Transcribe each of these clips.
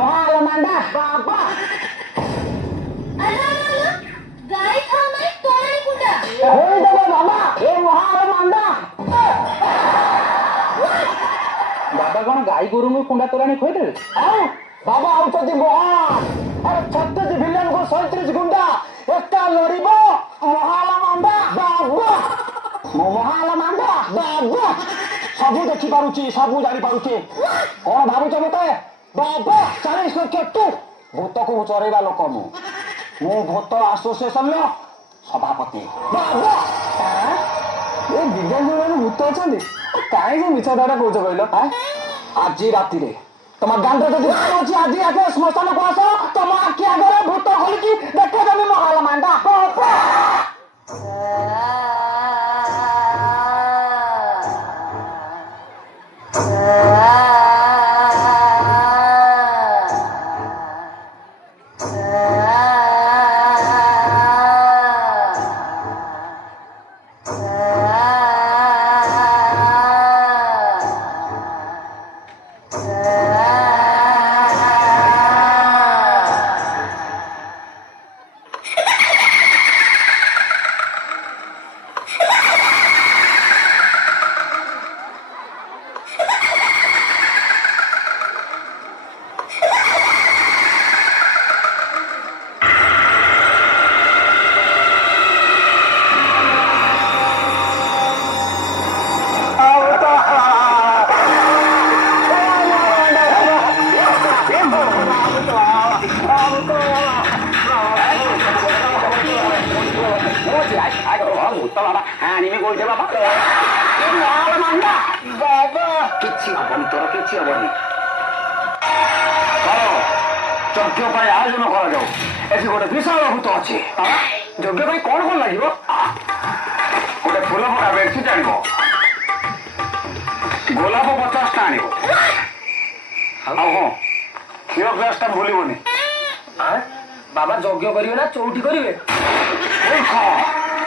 মহাল মান্ডা বাবা গাই খাও নাই তোরাই কুন্ডা হয়ে যাবে বাবা এ মহাল মান্ডা বাবা কোন গাই গরু কুଣ୍ଡା ତୋରାଣି ଖୋଇଦେବେ ବାବା ହଉଛନ୍ତି ମହାନ ଆରେ 36 ଭିଲିୟନକୁ 37 ଗୁଣ୍ଡା ଏକା ଲଢିବ ମହାଲ ମାଣ୍ଡା ବାବା ମୋ ମହାଲ ମାଣ୍ଡା ବାବା ସବୁ ଦେଖିପାରୁଛି ସବୁ ଜାଣିପାରୁଛି କଣ ଭାବୁଛ ମତେ ବାବା 40 ଲକ୍ଷ ଟୁ ଭୂତକୁ ଚରେଇବା ଲୋକ ମୁଁ ଭୂତ ଆସୋସିଏସନର ସଭାପତି ବାବା ଏ ଦିବ୍ୟାଙ୍ଗ ଭୂତ ଅଛନ୍ତି କାହିଁକି ମିଛ କଥାଟା କହୁଛ କହିଲ ଆଜି ରାତିରେ ତମ ଦାଣ୍ଡ ଯଦି ଅଛି ଆଜି ଆଗେ ଶ୍ମଶାନକୁ ଆସ ତମ ଆଖି ଆଗରେ ଭୂତ ଖୋଲିକି ଦେଖେଇଦେବି ମହାଲ ମାଣ୍ଡା କିଛି ହବନି ତୋର କିଛି ହବନି ଯଜ୍ଞ ପାଇଁ ଆୟୋଜନ କରାଯାଉ ଏଠି ଗୋଟେ ବିଶାଳ ଭୂତ ଅଛି ଯଜ୍ଞ ପାଇଁ କଣ କଣ ଲାଗିବ ଗୋଟେ ଫୁଲ ପକା ବେଡସିଟ୍ ଆଣିବ ଗୋଲାପ 50ଟା ଆଣିବ ଆଉ ହଁ କ୍ଷୀର ଗ୍ଲାସଟା ଭୁଲିବନି ବାବା ଯଜ୍ଞ କରିବେ ନା ଚଉଠି କରିବେ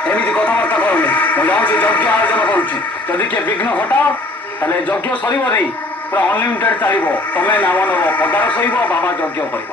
ଏମିତି କଥାବାର୍ତ୍ତା କରୁନି ମୁଁ ଯାଉଛି ଯଜ୍ଞ ଆୟୋଜନ କରୁଛି ଯଦି କିଏ ବିଘ୍ନ ଘଟାଅ ତାହେଲେ ଯଜ୍ଞ ସରିବ ନାହିଁ ପୁରା ଅନଲିମିଟେଡ୍ ଚାଲିବ ତମେ ନାମ ନେବ ପଦାର ସରିବ ବାବା ଯଜ୍ଞ କରିବ